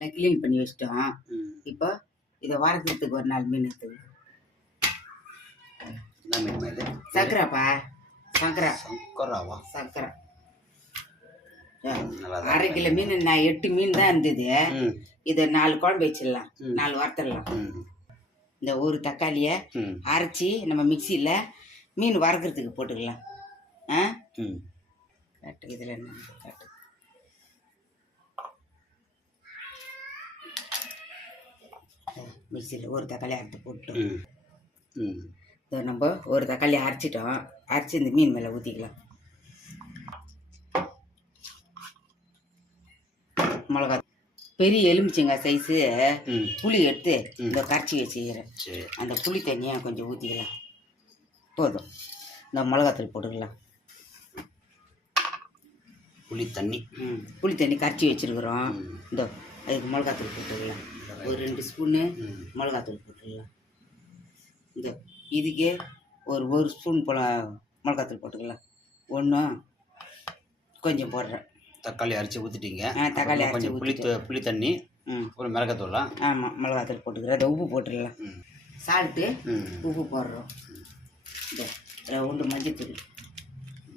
Clean பண்ணி வச்சிட்டோம். ம். இப்போ இதை வறுக்கிறதுக்கு ஒரு 4 மீன் எடுத்துக்கணும். என்ன மீன்மா இது? சங்கராப்பா, சங்கரா. சங்கராவா? சங்கரா. நல்லா 1/2 கிலோ மீன். நான் 8 மீன் தான் இருந்தது. ம். இதை 4 குழம்பு வச்சிடலாம், ம். 4 வறுத்துடலாம். ம். இந்த ஒரு தக்காளியை ம். அரைச்சி நம்ம மிக்சியில் மீன் வறுக்கிறதுக்கு போட்டுக்கலாம். ஆ ம். காட்டு, இதில் என்ன காட்டு. மிக்சியில் ஒரு தக்காளி அரைச்சி போட்டோம். ம். ம். இதை நம்ம ஒரு தக்காளி அரைச்சிட்டோம். அரைச்சி இந்த மீன் மேலே ஊற்றிக்கலாம். மிளகா, பெரிய எலுமிச்சங்காய் சைஸு ம். புளி எடுத்து இந்த கரைச்சி வச்சுக்கிறேன். சரி. அந்த புளி தண்ணியை கொஞ்சம் ஊற்றிக்கலாம். போதும். இந்த மிளகாத்தூள் போட்டுக்கலாம். புளி தண்ணி. புளி தண்ணி கரைச்சி வச்சுருக்குறோம். ம். இந்த அதுக்கு மிளகாத்தூள் போட்டுக்கலாம். ஒரு 2 ஸ்பூனு ம். மிளகாத்தூள் போட்டுக்கலாம். இந்த இதுக்கே ஒரு ஸ்பூன் போல் மிளகாத்தூள் போட்டுக்கலாம். ஒன்று கொஞ்சம் போடுறேன். தக்காளி அரைச்சி ஊற்றிட்டீங்க. தக்காளி அரைச்சி கொஞ்சம் புளி தண்ணி. அப்புறம் மிளகாத்தூளா? ஆமாம், மிளகாத்தூள் போட்டுக்கிறேன். அதை உப்பு போட்டுடலாம். சால்ட்டு, உப்பு போடுறோம். இந்த ரவுண்டு மஞ்சள் தூள்.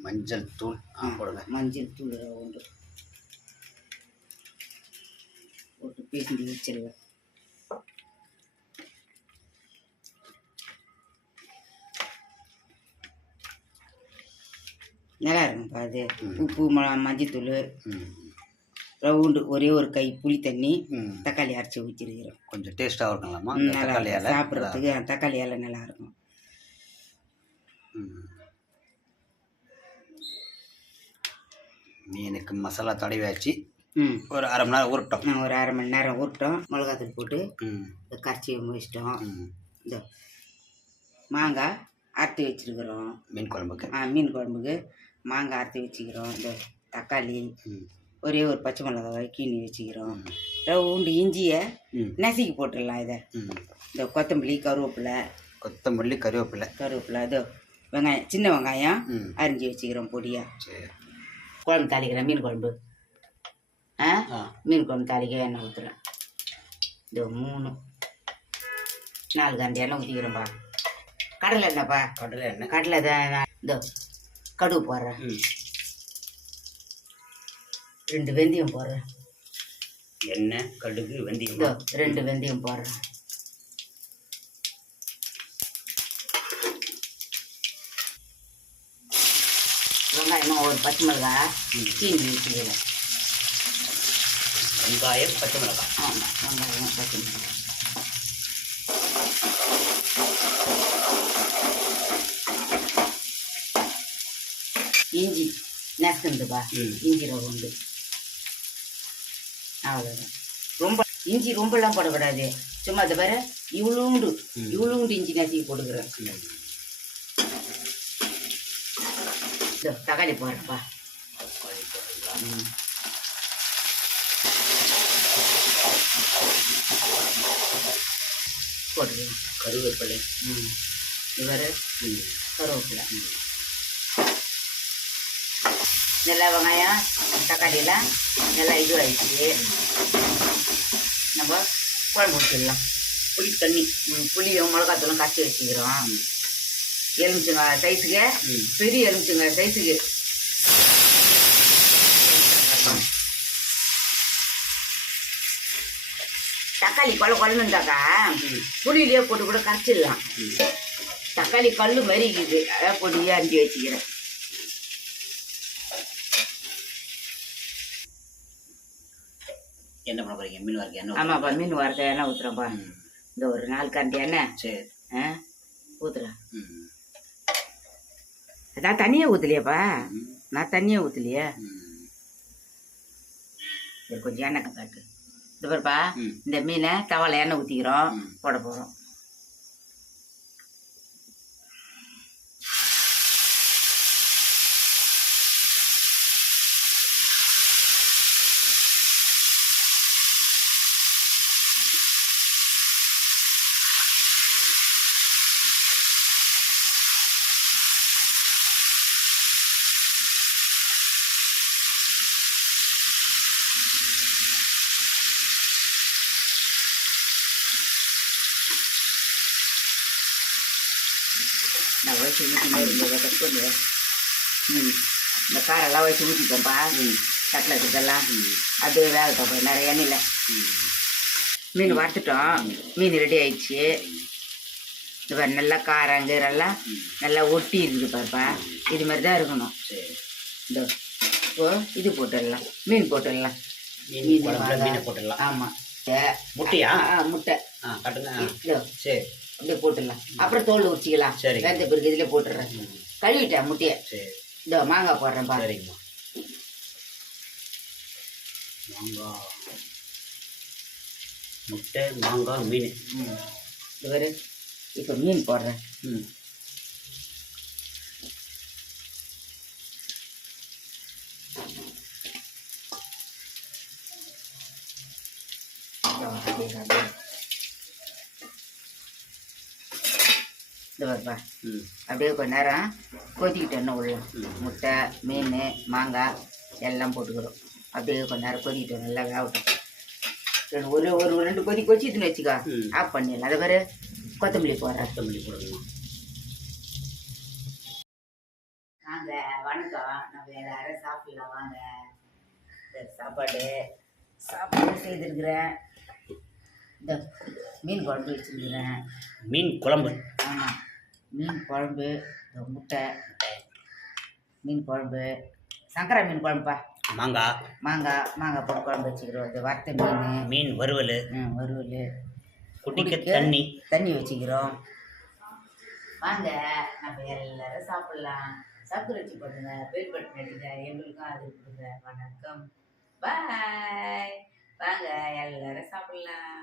மஞ்சள் தூள் போடுங்க. மஞ்சள் தூள் ரவுண்டு போட்டு பேசி வச்சிருவேன். நல்லா இருக்கும்ப்பா அது. உப்பு, மஞ்சள் தூள், ரவுண்டு ஒரே ஒரு கை புளி தண்ணி, தக்காளி அரைச்சி ஊற்றிருக்கிறோம். கொஞ்சம் டேஸ்ட்டாக இருக்கலாமா? நல்லா சாப்பிட்றதுக்கு தக்காளி எல்லாம் நல்லா இருக்கும். மீனுக்கு மசாலா தடவியாச்சு. ஒரு 1/2 மணி நேரம் ஊறட்டும். ஒரு 1/2 மணி நேரம் ஊறட்டும். மிளகாத்தூள் போட்டு கரைச்சி முடிச்சிட்டோம். இந்த மாங்காய் அரைச்சி வச்சுருக்குறோம் மீன் குழம்புக்கு. மீன் குழம்புக்கு மாங்காய் அரைச்சி வச்சுக்கிறோம். இந்த தக்காளி, ஒரே ஒரு பச்சை மிளகாய் கீனி வச்சுக்கிறோம். ரவுண்டு இஞ்சியை நசுக்கி போட்டுடலாம். இதை இந்த கொத்தமல்லி, கருவேப்பிலை, இதோ வெங்காயம், சின்ன வெங்காயம் அரிஞ்சு வச்சுக்கிறோம் பொடியாக. குழம்பு தாளிக்கிறேன். மீன் குழம்பு மீன் குழம்பு தாளிக்க எண்ணெய் ஊற்றுறேன். இதோ 4 காண்டி எண்ணெய் ஊற்றிக்கிறேன்ப்பா. கடலை எண்ணெய்ப்பா. கடலை தான். இதோ கடுகு போடுறேன். 2 வெந்தயம் போடுறேன். எண்ணெய், கடுகு, வெந்தயம். இதோ 2 வெந்தயம் போடுறேன். வெங்காயமாக ஒரு பச்சை மிளகாய் கீஞ்சி வச்சுக்கிறேன். வெங்காயம், பச்சை மிளகாய். ஆமாம், வெங்காயம், பச்சை மிளகாய். இஞ்சி நசுக்குதுப்பா. இஞ்சி ரவுண்டு அவ்வளோதான். ரொம்ப இஞ்சி ரொம்பலாம் போடக்கூடாது. சும்மா அதை வேற இவ்வளோண்டு இஞ்சி நசுக்கி போட்டுக்கிறேன். தக்காளி போடுறப்பா. போட்டுக்கலாம். கருவேப்பிலை. இவர் கருவேப்பிலை. நல்லா வெங்காயம், தக்காளியெல்லாம் நல்லா இதுவாகிடுச்சு. நம்ம குழம்பு ஊற்றிடலாம். புளி தண்ணி, புளியும் மிளகாத்தூளும் கரைச்சி வச்சுக்கிறோம். எலுமிச்சங்காய் சைஸுக்கு, பெரிய எலுமிச்சங்காய் சைஸுக்கு. தக்காளி குழம்புன்னு இருந்தாக்கா புளியிலேயே போட்டு கூட கரைச்சிடலாம். தக்காளி கல் மாதிரி இருக்குது. அதான் பொடியாக அரிஞ்சு வச்சுக்கிறேன். என்ன பண்ண போறீங்க? மீன் வறுக்க எண்ணெய். ஆமாப்பா, மீன் வறுக்க எண்ணெய் ஊற்றுறேன்ப்பா. இந்த ஒரு 4 காண்டி எண்ணெய். சரி. ஊற்றுறேன். நான் தண்ணியாக ஊற்றலையாப்பா. நான் தண்ணியாக ஊற்றலையே. கொஞ்சம் எண்ணெய் காட்டு. இது பாருப்பா, இந்த மீனை தவால எண்ணெய் ஊற்றிக்கிறோம், போட போகிறோம். நான் வச்சு ஊற்றி இருந்ததை கட் பண்ணு. இந்த காரெல்லாம் வச்சு ஊற்றிப்போம்ப்பா கட்லெட்டுக்கெல்லாம். அப்படியே வேகட்டும் போய் நிறைய எண்ணெயில். மீன் வறுத்துட்டோம். மீன் ரெடி ஆயிடுச்சு. இப்போ நல்லா காரம் கீரெல்லாம் நல்லா ஒட்டி இருக்குது பாருப்பா. இது மாதிரி தான் இருக்கணும். இதோ இப்போ இது போட்டுடலாம், மீன் போட்டுடலாம். மீன் போட்டுடலாம். ஆமாம், முட்டையா? முட்டை கட்டுங்க. இதோ சரி, அப்படியே போட்டுடலாம். அப்புறம் தோல் உரிச்சிக்கலாம். சரி. வெந்த பிறகு இதில் போட்டுடுறேன். கழுவிட்டேன் முட்டையை. சரி, இதோ மாங்காய் போடுறேன் பாரு. சரிங்கம்மா. மாங்காய், முட்டை, மாங்காய், மீன். இது வரு. இப்போ மீன் போடுறேன். இது வருப்பா. அப்படியே கொஞ்ச நேரம் கொதிக்கிட்டோன்னு உள்ள முட்டை, மீன், மாங்காய் எல்லாம் போட்டுக்கிறோம். அப்படியே கொஞ்ச நேரம் கொதிக்கிட்டோம், நல்லா வேகட்டும். ஒரு ஒரு 2 கொதி கொச்சிட்டுன்னு வச்சுக்கோ, ஆஃப் பண்ணிடலாம். அதை வேறு கொத்தமல்லி போடுறேன். கொத்தமல்லி போடணுமா? வாங்க, வணக்கம். நம்ம எல்லாரும் சாப்பிடலாம் வாங்க. சாப்பாடு செய்திருக்கிறேன். இந்த மீன் குழம்பு வச்சுருக்கிறேன். மீன் குழம்பு. ஆமாம், மீன் குழம்பு, இந்த முட்டை, மீன் குழம்பு, சங்கரா மீன் குழம்புப்பா. மாங்காய் போட்டு குழம்பு வச்சுக்கிறோம். இந்த வறுத்த மீன் வறுவல், குடிக்க தண்ணி வச்சுக்கிறோம். வாங்க, நம்ம எல்லாரும் சாப்பிட்லாம். சப்ஸ்கிரைப் பண்ணுங்க, பெல் பட்டன் அடிங்க, எங்களுக்கும் அது கொடுங்க. வணக்கம், பாய். வாங்க, எல்லாரும் சாப்பிட்லாம்.